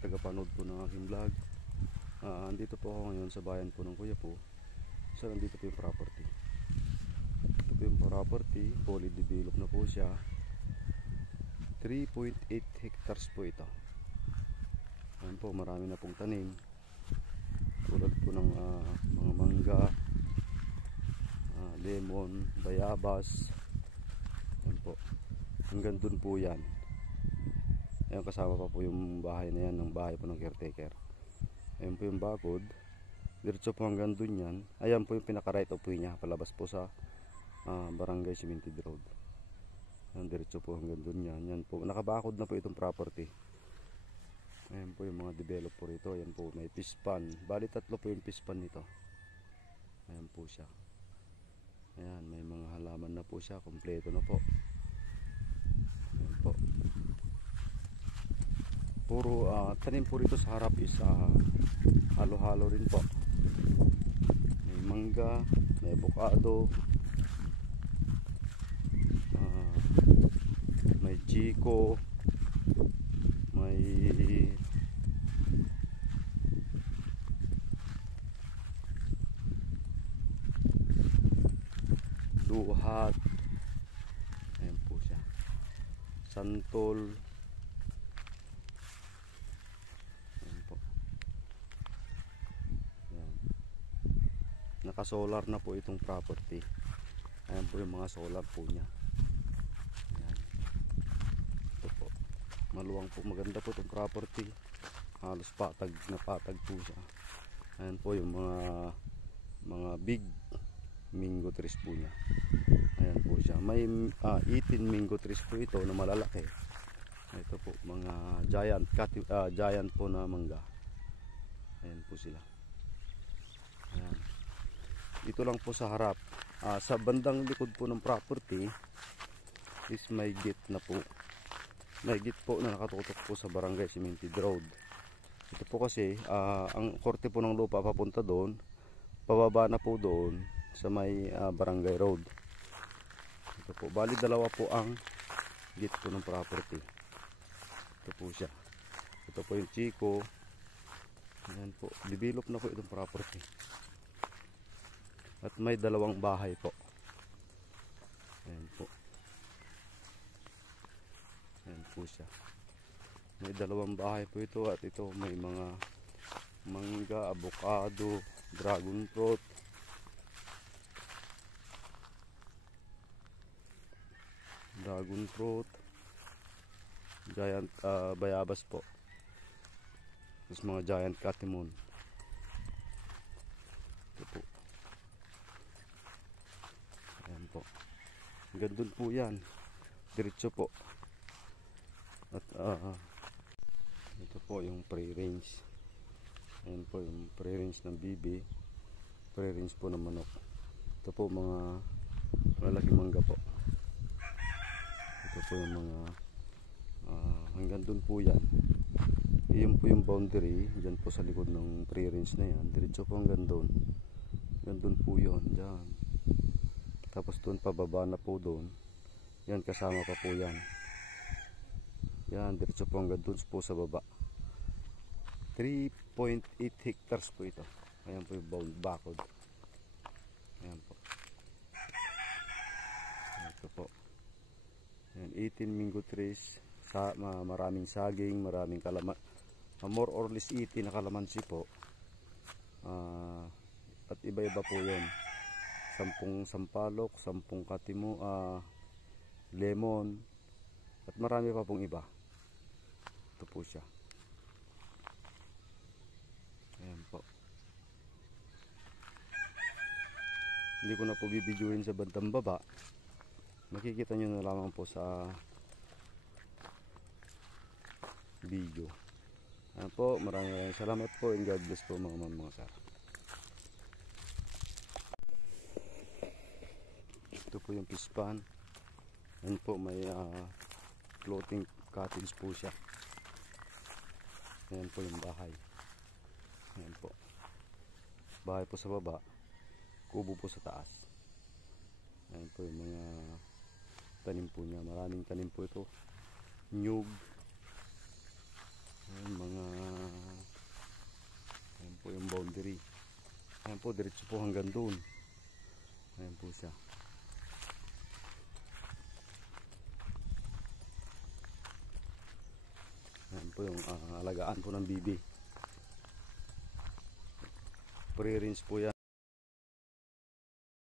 tagapanood po ng aking vlog. Andito po ako ngayon sa bayan po ng kuya po. So nandito po yung property. Ito po yung property, fully developed na po siya. 3.8 hectares po ito. Ayan po, marami na pong tanim. Tulad po ng mga mangga, lemon, bayabas. Ayan po. Hanggang dun po yan. Ayan, kasama pa po yung bahay na yan, ng bahay po ng caretaker. Ayan po yung bakod. Diretso po hanggang dun yan. Ayan po yung pinaka right of way niya, palabas po sa Barangay Cemented Road. Ayan, diretso po hanggang dun yan. Yan po, nakabakod na po itong property. Ayan po yung mga developer ito. Ayan po, may fish pan. Bali tatlo po yung fish pan nito. Ayan po siya. Ayan, may mga halaman na po siya. Kompleto na po. Ayan po. Puro tanim po rito sa harap is halo-halo rin po. May mangga, may avocado, may chiko, may duhat. Ayan po siya. Santol. Naka-solar na po itong property. Ayan po yung mga solar po niya. Ayan. Ito po. Maluwang po. Maganda po itong property. Halos patag na patag po siya. Ayan po yung mga big mango trees po niya. Ayan po siya. May 18 mango trees po ito na malalaki. Ito po mga giant po na mangga. Ayan po sila. Ayan. Dito lang po sa harap. Sa bandang likod po ng property is may gate na po. May gate po na nakatutok po sa Barangay Cemented Road. Ito po kasi ang korte po ng lupa papunta doon. Pababa na po doon sa may Barangay Road. Ito po. Bali dalawa po ang gate po ng property. Ito po siya. Ito po yung chiko. Ayan po. Develop na po itong property. At may dalawang bahay po. Ayan po. Ayan po siya. May dalawang bahay po ito. At ito may mga mangga, avocado, dragon fruit. Dragon fruit. Giant bayabas po. Tapos mga giant katimon. Ito po. Ayan po. Hanggang dun po yan. Diretso po. At ito po yung pre-range. Ayan po yung pre-range ng bibi. Pre-range po ng manok. Ito po mga malaking mangga po. Ito po yung mga hanggang dun po yan. Iyon po yung boundary. Diyan po sa likod ng pre-range na yan. Diretso po hanggang dun. Hanggang dun po yun. Diyan. Tapos doon pababa na po doon. Yan, kasama pa po yan. Yan, diretso po hanggang doon po sa baba. 3.8 hectares po ito. Ayan po yung bakod. Ayan po. Ito po. Ayan, 18 mango trees. Maraming saging, maraming kalaman. More or less 80 na kalamansi po. At iba-iba po yun. 10 sampalok, 10 katimo, lemon, at marami pa pong iba. Ito po siya. Ayan po. Hindi ko na po bibidyoin sa bandang baba. Makikita nyo na lamang po sa video. Ayan po, maraming salamat po and God bless po mga sir. Ito po yung fish pan. Ayan po, may floating cottage po siya. Ayan po yung bahay. Ayan po. Bahay po sa baba. Kubo po sa taas. Ayan po yung mga tanim po niya. Maraming tanim po ito. Nyug. Ayan, ayan po yung boundary. Ayan po, diretso po hanggang doon. Ayan po siya. Ayan po yung alagaan po ng bibi. Free range po yan.